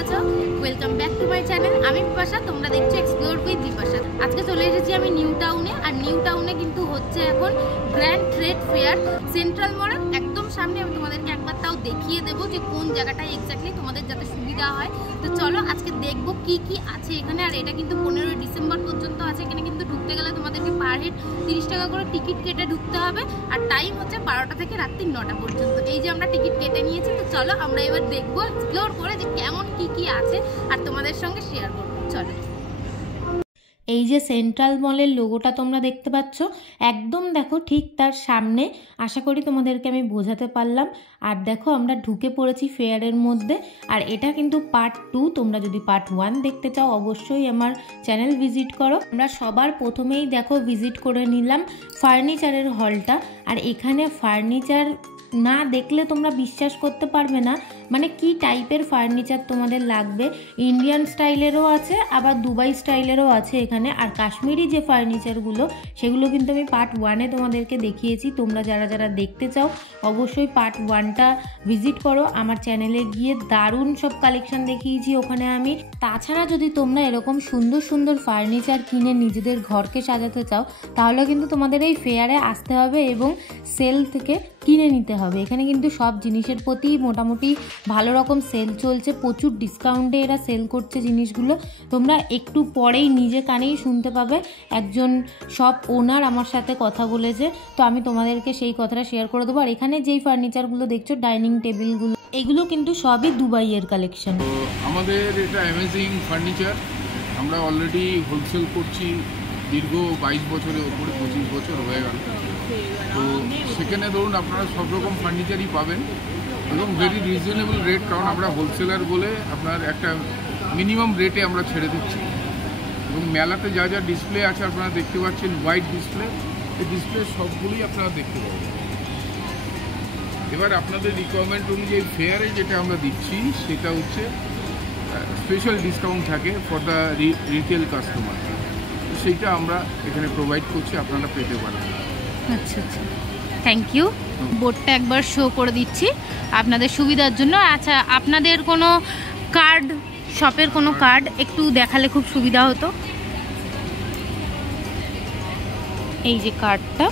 আছো? Welcome back to my channel. আমি বিপাশা, তোমরা দেখছো এক্সপ্লোর উইথ বিপাশা। আজকে চলে এসেছি আমি নিউ টাউনে, আর নিউ টাউনে কিন্তু হচ্ছে এখন গ্র্যান্ড ট্রেড ফেয়ার সেন্ট্রাল মলের একদম সামনে। আমি তোমাদেরকে একবার তাও দেখিয়ে দেবো যে কোন জায়গাটায় এক্স্যাক্টলি তোমাদের যাতে সুবিধা হয়। তো চলো আজকে দেখবো কি কি আছে এখানে। আর এটা কিন্তু 15 ডিসেম্বর পর্যন্ত আছে। এখানে কিন্তু ঢুকতে গেলে তোমাদেরকে পার হেড 30 টাকা করে টিকিট কেটে ঢুকতে হবে, আর টাইম হচ্ছে 12টা থেকে রাত্রি 9টা পর্যন্ত। এই যে আমরা টিকিট কেটে নিয়েছি, তো চলো আমরা এবার দেখবো এক্সপ্লোর করে যে কেমন কি কি আছে আর তোমাদের সঙ্গে শেয়ার করবো। চলো। এই যে সেন্ট্রাল মলের লোগোটা তোমরা দেখতে পাচ্ছ, একদম দেখো ঠিক তার সামনে। আশা করি তোমাদেরকে আমি বোঝাতে পারলাম। আর দেখো আমরা ঢুকে পড়েছি ফেয়ারের মধ্যে। আর এটা কিন্তু পার্ট 2। তোমরা যদি পার্ট 1 দেখতে চাও অবশ্যই আমার চ্যানেল ভিজিট করো। আমরা সবার প্রথমেই দেখো ভিজিট করে নিলাম ফার্নিচারের হলটা। আর এখানে ফার্নিচার না দেখলে তোমরা বিশ্বাস করতে পারবে না, মানে কি টাইপের ফার্নিচার তোমাদের লাগবে। ইন্ডিয়ান স্টাইলেরও আছে, আবার দুবাই স্টাইলেরও আছে এখানে। আর কাশ্মীরি যে ফার্নিচারগুলো সেগুলো কিন্তু আমি পার্ট 1-এ তোমাদেরকে দেখিয়েছি। তোমরা যারা যারা দেখতে চাও অবশ্যই পার্ট 1টা ভিজিট করো। আমার চ্যানেলে গিয়ে দারুণ সব কালেকশন দেখিয়েছি ওখানে আমি। তাছাড়া যদি তোমরা এরকম সুন্দর সুন্দর ফার্নিচার কিনে নিজেদের ঘরকে সাজাতে চাও, তাহলে কিন্তু তোমাদের এই ফেয়ারে আসতে হবে এবং সেল থেকে কিনে নিতে হবে। এখানে কিন্তু সব জিনিসের প্রতি মোটামুটি ভালো রকম সেল চলছে, প্রচুর ডিসকাউন্টে এরা সেল করছে জিনিসগুলো। তোমরা একটু পরেই নিজে কানেই শুনতে পাবে, একজন শপ ওনার আমার সাথে কথা বলেছে, তো আমি তোমাদেরকে সেই কথাটা শেয়ার করে দেবো। আর এখানে যেই ফার্নিচারগুলো দেখছো, ডাইনিং টেবিলগুলো, এগুলো কিন্তু সবই দুবাইয়ের কালেকশন। আমাদের এটা অ্যামেজিং ফার্নিচার। আমরা অলরেডি হোলসেল করছি দীর্ঘ 22 বছরের ওপরে, 25 বছর হয়ে গেল। তো সেখানে ধরুন আপনারা সব রকম ফার্নিচারই পাবেন এবং ভেরি রিজনেবল রেট, কারণ আমরা হোলসেলার বলে আপনার একটা মিনিমাম রেটে আমরা ছেড়ে দিচ্ছি। এবং মেলাতে যা যা ডিসপ্লে আছে আপনারা দেখতে পাচ্ছেন, হোয়াইট ডিসপ্লে, এই ডিসপ্লে সবগুলোই আপনারা দেখতে পাবেন। এবার আপনাদের রিকোয়ারমেন্ট অনুযায়ী ফেয়ারে যেটা আমরা দিচ্ছি সেটা হচ্ছে স্পেশাল ডিসকাউন্ট থাকে ফর দ্য রিটেল কাস্টমার। সেইটা আমরা এখানে প্রোভাইড করছি, আপনারা পেতে পারেন। আচ্ছা আচ্ছা, থ্যাংক ইউ। বোর্ডটা একবার শো করে দিচ্ছি আপনাদের সুবিধার জন্য। আচ্ছা, আপনাদের কোনো কার্ড, শপের কোনো কার্ড একটু দেখালে খুব সুবিধা হতো। এই যে কার্ডটা,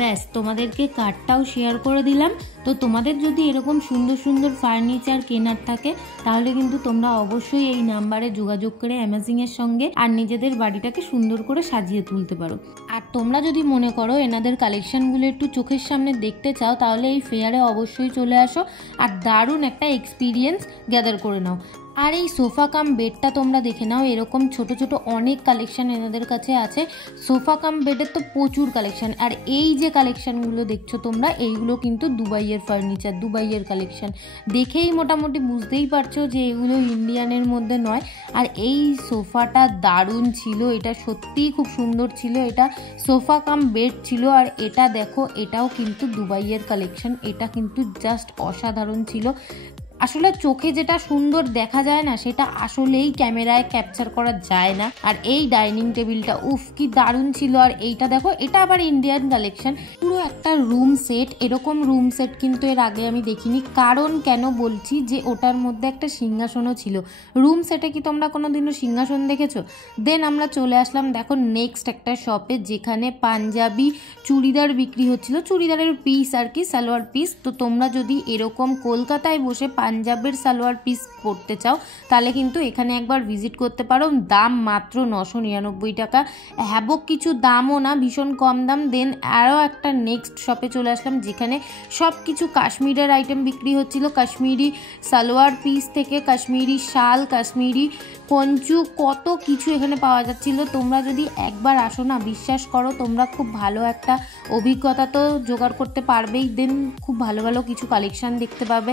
ব্যাস তোমাদেরকে কার্ডটাও শেয়ার করে দিলাম। তো তোমাদের যদি এরকম সুন্দর সুন্দর ফার্নিচার কেনার থাকে, তাহলে কিন্তু তোমরা অবশ্যই এই নাম্বারে যোগাযোগ করে অ্যামেজিংয়ের সঙ্গে আর নিজেদের বাড়িটাকে সুন্দর করে সাজিয়ে তুলতে পারো। আর তোমরা যদি মনে করো এনাদের কালেকশনগুলো একটু চোখের সামনে দেখতে চাও, তাহলে এই ফেয়ারে অবশ্যই চলে আসো আর দারুণ একটা এক্সপিরিয়েন্স গ্যাদার করে নাও। আর এই সোফা কাম বেডটা তোমরা দেখে নাও, এরকম ছোট ছোট অনেক কালেকশন এনাদের কাছে আছে। সোফা কাম বেডের তো প্রচুর কালেকশন। আর এই যে কালেকশনগুলো দেখছো তোমরা, এইগুলো কিন্তু দুবাইয়ের ফার্নিচার, দুবাইয়ের কালেকশন। দেখেই মোটামুটি বুঝতেই পারছো যে এগুলো ইন্ডিয়ানের মধ্যে নয়। আর এই সোফাটা দারুণ ছিল, এটা সত্যিই খুব সুন্দর ছিল। এটা সোফা কাম বেড ছিল। আর এটা দেখো, এটাও কিন্তু দুবাইয়ের কালেকশন। এটা কিন্তু জাস্ট অসাধারণ ছিল। আসলে চোখে যেটা সুন্দর দেখা যায় না, সেটা আসলেই ক্যামেরায় ক্যাপচার করা যায় না। আর এই ডাইনিং টেবিলটা উফ কি দারুণ ছিল। আর এইটা দেখো, এটা আবার ইন্ডিয়ান কালেকশন, পুরো একটা রুম সেট। এরকম রুম সেট কিন্তু এর আগে আমি দেখিনি। কারণ কেন বলছি, যে ওটার মধ্যে একটা সিংহাসনও ছিল। রুম সেটে কি তোমরা কোনোদিনও সিংহাসন দেখেছো? দেন আমরা চলে আসলাম দেখো নেক্সট একটা শপে, যেখানে পাঞ্জাবি চুড়িদার বিক্রি হচ্ছিল, চুড়িদারের পিস আর কি, সালোয়ার পিস। তো তোমরা যদি এরকম কলকাতায় বসে পাঞ্জাবের সালোয়ার পিস পরতে চাও, তাহলে কিন্তু এখানে একবার ভিজিট করতে পারো। দাম মাত্র 999 টাকা, হ্যাবক কিছু দামও না, ভীষণ কম দাম। দেন আরও একটা নেক্সট শপে চলে আসলাম, যেখানে সব কিছু কাশ্মীরের আইটেম বিক্রি হচ্ছিল। কাশ্মীরি সালোয়ার পিস থেকে কাশ্মীরি শাল, কাশ্মীরি পঞ্চু, কত কিছু এখানে পাওয়া যাচ্ছিল। তোমরা যদি একবার আসো না, বিশ্বাস করো তোমরা খুব ভালো একটা অভিজ্ঞতা তো জোগাড় করতে পারবেই। দেন খুব ভালো ভালো কিছু কালেকশান দেখতে পাবে।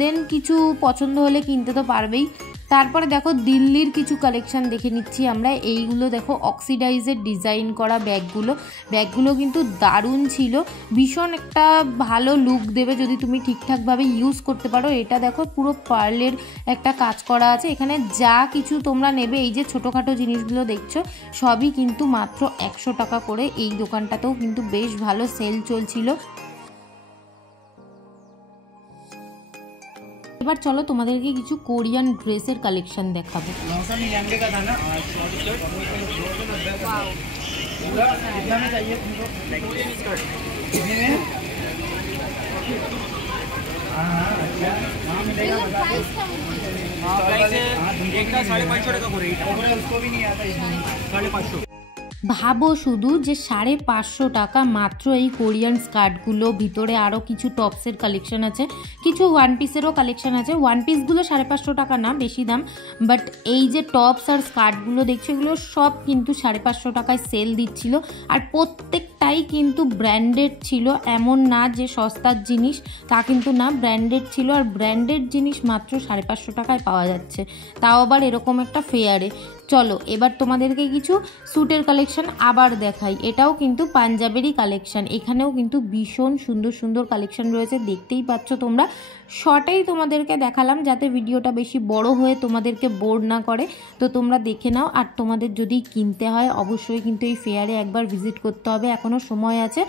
দেন কিছু পছন্দ হলে কিনতে তো পারবেই। তারপরে দেখো দিল্লির কিছু কালেকশন দেখে নিচ্ছি আমরা। এইগুলো দেখো অক্সিডাইজের ডিজাইন করা ব্যাগগুলো কিন্তু দারুণ ছিল, ভীষণ একটা ভালো লুক দেবে যদি তুমি ঠিকঠাকভাবে ইউজ করতে পারো। এটা দেখো পুরো পার্লের একটা কাজ করা আছে। এখানে যা কিছু তোমরা নেবে, এই যে ছোটোখাটো জিনিসগুলো দেখছো, সবই কিন্তু মাত্র 100 টাকা করে। এই দোকানটাতেও কিন্তু বেশ ভালো সেল চলছিল। এবার চলো তোমাদেরকে কিছু কোরিয়ান ড্রেসের কালেকশন দেখাবো। ভাবো শুধু যে 550 টাকা মাত্র এই কোরিয়ান স্কার্টগুলো। ভিতরে আরও কিছু টপসের কালেকশন আছে, কিছু ওয়ান পিসেরও কালেকশন আছে। ওয়ান পিসগুলো 550 টাকা না, বেশি দাম। বাট এই যে টপস আর স্কার্টগুলো দেখছো, এগুলো সব কিন্তু 550 টাকায় সেল দিচ্ছিল। আর প্রত্যেকটাই কিন্তু ব্র্যান্ডেড ছিল, এমন না যে সস্তার জিনিস, তা কিন্তু না, ব্র্যান্ডেড ছিল। আর ব্র্যান্ডেড জিনিস মাত্র 550 টাকায় পাওয়া যাচ্ছে, তাও আবার এরকম একটা ফেয়ারে। চলো এবার তোমাদেরকে কিছু স্যুটের কালেকশন আবার দেখাই। এটাও কিন্তু পাঞ্জাবেরই কালেকশন। এখানেও কিন্তু ভীষণ সুন্দর সুন্দর কালেকশন রয়েছে, দেখতেই পাচ্ছ তোমরা। শর্টেই তোমাদেরকে দেখালাম যাতে ভিডিওটা বেশি বড় হয়ে তোমাদেরকে বোর না করে, তো তোমরা দেখে নাও। আর তোমাদের যদি কিনতে হয় অবশ্যই কিন্তু এই ফেয়ারে একবার ভিজিট করতে হবে, এখনও সময় আছে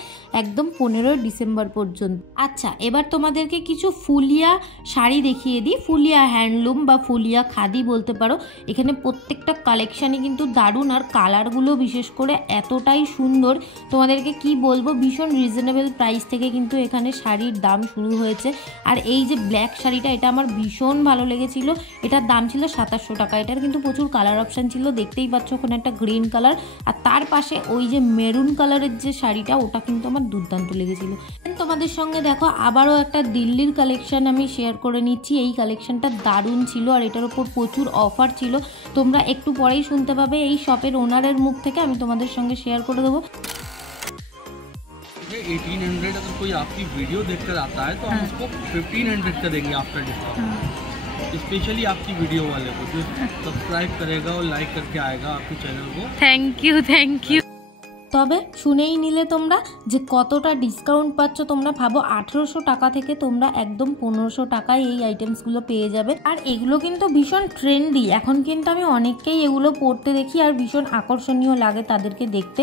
একদম 15 ডিসেম্বর পর্যন্ত। আচ্ছা এবার তোমাদেরকে কিছু ফুলিয়া শাড়ি দেখিয়ে দিই। ফুলিয়া হ্যান্ডলুম বা ফুলিয়া খাদি বলতে পারো। এখানে প্রত্যেকটা কালেকশানই কিন্তু দারুণ, আর কালারগুলো বিশেষ করে এতটাই সুন্দর, তোমাদেরকে কি বলবো, ভীষণ রিজনেবল প্রাইস থেকে কিন্তু এখানে শাড়ির দাম শুরু হয়েছে। আর এই যে ব্ল্যাক শাড়িটা, এটা আমার ভীষণ ভালো লেগেছিল। এটার দাম ছিল 2700 টাকা। এটার কিন্তু প্রচুর কালার অপশান ছিল, দেখতেই পাচ্ছ ওখানে একটা গ্রিন কালার, আর তার পাশে ওই যে মেরুন কালারের যে শাড়িটা, ওটা কিন্তু আমার দুর্দান্ত লেগেছিল। তোমাদের সঙ্গে দেখো আবারও একটা দিল্লির কালেকশন আমি শেয়ার করে নিচ্ছি। এই কালেকশনটা দারুণ ছিল আর এটার ওপর প্রচুর অফার ছিল, তোমরা একটু পরেই শুনতে পাবে এই শপের ওনারের মুখ থেকে, আমি তোমাদের সঙ্গে শেয়ার করে দেবো। 1800 अगर कोई आपकी वीडियो देखकर आता है तो हम उसको 1500 का देंगे आफ्टर डिस्काउंट, स्पेशली आपकी वीडियो वाले को जो सब्सक्राइब करेगा और लाइक करके आएगा आपके चैनल को। Thank you. তবে শুনেই নিলে তোমরা যে কতটা ডিসকাউন্ট পাচ্ছ। তোমরা ভাবো 1800 টাকা থেকে তোমরা একদম 1500 টাকায় এই আইটেমসগুলো পেয়ে যাবে। আর এগুলো কিন্তু ভীষণ ট্রেন্ডি, এখন কিন্তু আমি অনেককেই এগুলো পরতে দেখি আর ভীষণ আকর্ষণীয় লাগে তাদেরকে দেখতে।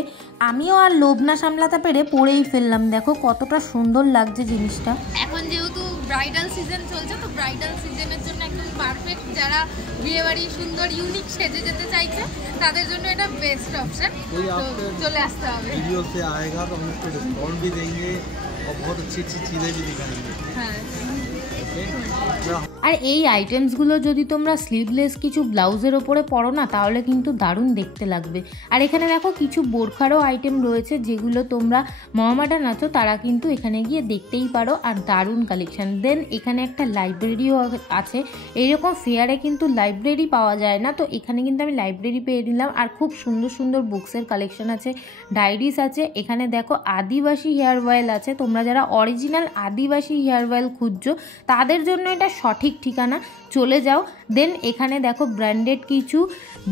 আমিও আর লোভ না সামলাতে পেরে পরেই ফেললাম। দেখো কতটা সুন্দর লাগছে জিনিসটা। এখন যেহেতু ব্রাইডাল সিজন চলছে, তো ব্রাইডাল সিজনের জন্য একদম পারফেক্ট। যারা বিয়ে বাড়ি সুন্দর ইউনিক সেজে যেতে চাইছে তাদের জন্য এটা বেস্ট অপশন। চলে আসতে হবে, वीडियो से आएगा तो हम उसको डिस्काउंट भी देंगे और बहुत अच्छी चीज़ें भी दिखाएंगे। হ্যাঁ। আর এই আইটেমসগুলো যদি তোমরা স্লিভলেস কিছু ব্লাউজের ওপরে পরো না, তাহলে কিন্তু দারুণ দেখতে লাগবে। আর এখানে দেখো কিছু বোরখারও আইটেম রয়েছে, যেগুলো তোমরা মহামাডান আছো তারা কিন্তু এখানে গিয়ে দেখতেই পারো। আর দারুণ কালেকশন। দেন এখানে একটা লাইব্রেরিও আছে। এইরকম ফেয়ারে কিন্তু লাইব্রেরি পাওয়া যায় না, তো এখানে কিন্তু আমি লাইব্রেরি পেয়ে নিলাম। আর খুব সুন্দর সুন্দর বুকসের কালেকশন আছে, ডায়েরিস আছে। এখানে দেখো আদিবাসী হেয়ার অয়েল আছে। তোমরা যারা অরিজিনাল আদিবাসী হেয়ার অয়েল খুঁজছো তাদের জন্য এটা সঠিক ঠিকানা, চলে যাও। দেন এখানে দেখো ব্র্যান্ডেড কিছু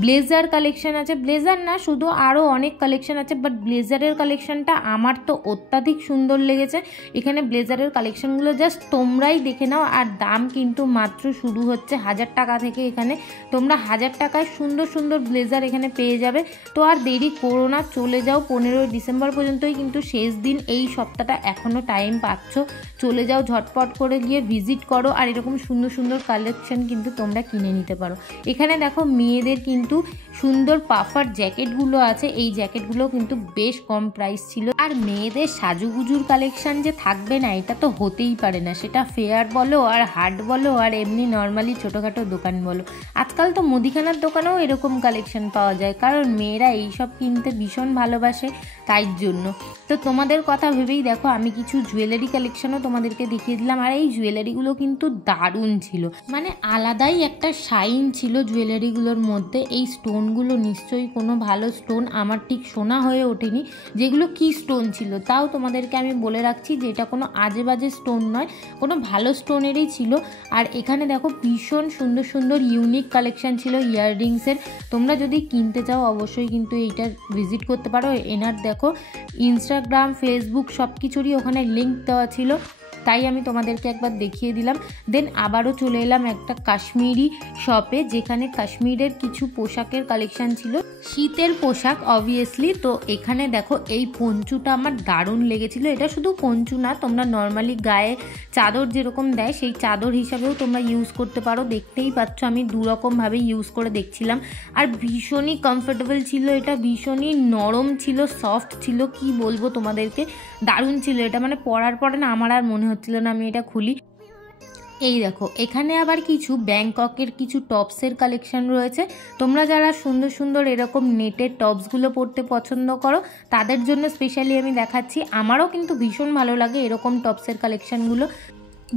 ব্লেজার কালেকশন আছে। ব্লেজার না, শুধু আরও অনেক কালেকশন আছে, বাট ব্লেজারের কালেকশনটা আমার তো অত্যাধিক সুন্দর লেগেছে। এখানে ব্লেজারের কালেকশনগুলো জাস্ট তোমরাই দেখে নাও। আর দাম কিন্তু মাত্র শুরু হচ্ছে 1000 টাকা থেকে। এখানে তোমরা 1000 টাকায় সুন্দর সুন্দর ব্লেজার এখানে পেয়ে যাবে। তো আর দেরি করো না, চলে যাও। 15 ডিসেম্বর পর্যন্তই কিন্তু শেষ দিন, এই সপ্তাহটা এখনও টাইম পাচ্ছ। চলে যাও, ঝটপট করে গিয়ে ভিজিট করো। আর এরকম সুন্দর সুন্দর কালেকশন কিন্তু তোমরা কিনে নিতে পারো। এখানে দেখো মেয়েদের কিন্তু সুন্দর পাফার জ্যাকেটগুলো আছে। এই জ্যাকেটগুলো কিন্তু বেশ কম প্রাইস ছিল। আর মেয়েদের সাজুগুজুর কালেকশন যে থাকবে না, এটা তো হতেই পারে না। সেটা ফেয়ার বলো আর হাট বলো আর এমনি নর্মালি ছোটোখাটো দোকান বলো। আজকাল তো মুদিখানার দোকানেও এরকম কালেকশন পাওয়া যায়, কারণ মেয়েরা এইসব কিনতে ভীষণ ভালোবাসে, তাই জন্য। তো তোমাদের কথা ভেবেই দেখো আমি কিছু জুয়েলারি কালেকশনও তোমাদেরকে দেখিয়ে দিলাম। আর এই জুয়েলারিগুলো কিন্তু দারুণ ছিল, মানে আলাদাই একটা শাইন ছিল জুয়েলারিগুলোর মধ্যে। এই স্টোনগুলো নিশ্চয়ই কোনো ভালো স্টোন, আমার ঠিক শোনা হয়ে ওঠেনি যেগুলো কি স্টোন ছিল। তাও তোমাদেরকে আমি বলে রাখছি যে এটা কোনো আজে বাজে স্টোন নয়, কোনো ভালো স্টোনেরই ছিল। আর এখানে দেখো ভীষণ সুন্দর সুন্দর ইউনিক কালেকশন ছিল ইয়াররিংসের। তোমরা যদি কিনতে চাও অবশ্যই কিন্তু এইটা ভিজিট করতে পারো। এনার দেখো ইনস্টাগ্রাম, ফেসবুক সব কিছুরই ওখানে লিঙ্ক দেওয়া ছিল, তাই আমি তোমাদেরকে একবার দেখিয়ে দিলাম। দেন আবারও চলে এলাম একটা কাশ্মীরি শপে, যেখানে কাশ্মীরের কিছু পোশাকের কালেকশন ছিল। শীতের পোশাক অবভিয়াসলি। তো এখানে দেখো এই পঞ্চুটা আমার দারুণ লেগেছিল। এটা শুধু পঞ্চু না, তোমরা নর্মালি গায়ে চাদর যেরকম দেয় সেই চাদর হিসাবেও তোমরা ইউজ করতে পারো। দেখতেই পাচ্ছ আমি দুরকমভাবে ইউজ করে দেখছিলাম, আর ভীষণই কমফোর্টেবল ছিল এটা, ভীষণই নরম ছিল, সফট ছিল, কি বলবো তোমাদেরকে, দারুণ ছিল এটা। মানে পরার পরে না আমার আর মনে হচ্ছিল না আমি এটা খুলি। এই দেখো এখানে আবার কিছু ব্যাংককের কিছু টপসের কালেকশন রয়েছে। তোমরা যারা সুন্দর সুন্দর এরকম নেটের টপসগুলো পরতে পছন্দ করো তাদের জন্য স্পেশালি আমি দেখাচ্ছি। আমারও কিন্তু ভীষণ ভালো লাগে এরকম টপসের কালেকশনগুলো।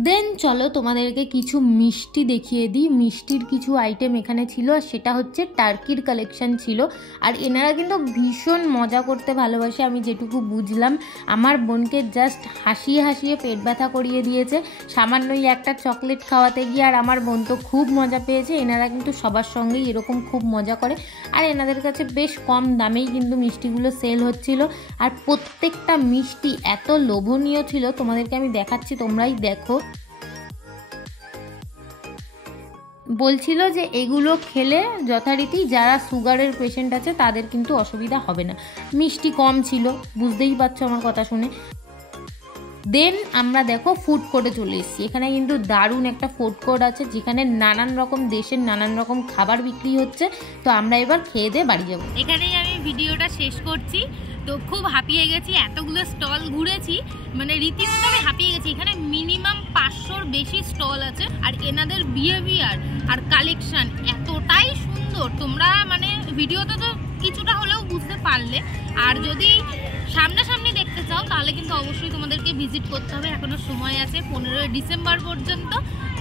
দেন চলো তোমাদেরকে কিছু মিষ্টি দেখিয়ে দিই। মিষ্টির কিছু আইটেম এখানে ছিল, আর সেটা হচ্ছে টার্কির কালেকশন ছিল। আর এনারা কিন্তু ভীষণ মজা করতে ভালোবাসে, আমি যেটুকু বুঝলাম। আমার বোনকে জাস্ট হাসিয়ে হাসিয়ে পেট ব্যথা করিয়ে দিয়েছে সামান্যই একটা চকলেট খাওয়াতে গিয়ে, আর আমার বোন তো খুব মজা পেয়েছে। এনারা কিন্তু সবার সঙ্গেই এরকম খুব মজা করে, আর এনাদের কাছে বেশ কম দামেই কিন্তু মিষ্টিগুলো সেল হচ্ছিল। আর প্রত্যেকটা মিষ্টি এত লোভনীয় ছিল, তোমাদেরকে আমি দেখাচ্ছি, তোমরাই দেখো। বলছিল যে এগুলো খেলে যথারীতি যারা সুগারের পেশেন্ট আছে তাদের কিন্তু অসুবিধা হবে না। মিষ্টি কম ছিল, বুঝতেই পারছো আমার কথা শুনে। দেন আমরা দেখো ফুড কোর্টে চলে এসেছি। এখানে কিন্তু দারুণ একটা ফুড কোর্ট আছে যেখানে নানান রকম দেশের নানান রকম খাবার বিক্রি হচ্ছে। তো আমরা এবার খেয়ে দিয়ে বাড়ি যাবো। এখানেই আমি ভিডিওটা শেষ করছি। তো খুব হাঁপিয়ে গেছি, এতগুলো স্টল ঘুরেছি, মানে রীতিমতো আমি হাঁপিয়ে গেছি। এখানে মিনিমাম 500-র বেশি স্টল আছে, আর এনাদের বিহেভিয়ার আর কালেকশন এতটাই সুন্দর, তোমরা মানে ভিডিওতে তো কিছুটা হলেও বুঝতে পারলে। আর যদি সামনাসামনি দেখতে চাও তাহলে কিন্তু অবশ্যই তোমাদেরকে ভিজিট করতে হবে, এখনো সময় আছে 15 ডিসেম্বর পর্যন্ত।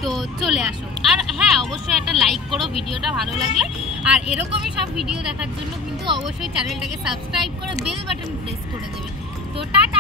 তো চলে আসো, আর হ্যাঁ অবশ্যই একটা লাইক করো ভিডিওটা ভালো লাগলে। আর এরকমই সব ভিডিও দেখার জন্য কিন্তু অবশ্যই চ্যানেলটাকে সাবস্ক্রাইব করে বেল বাটন প্রেস করে দেবে। তো টাটা।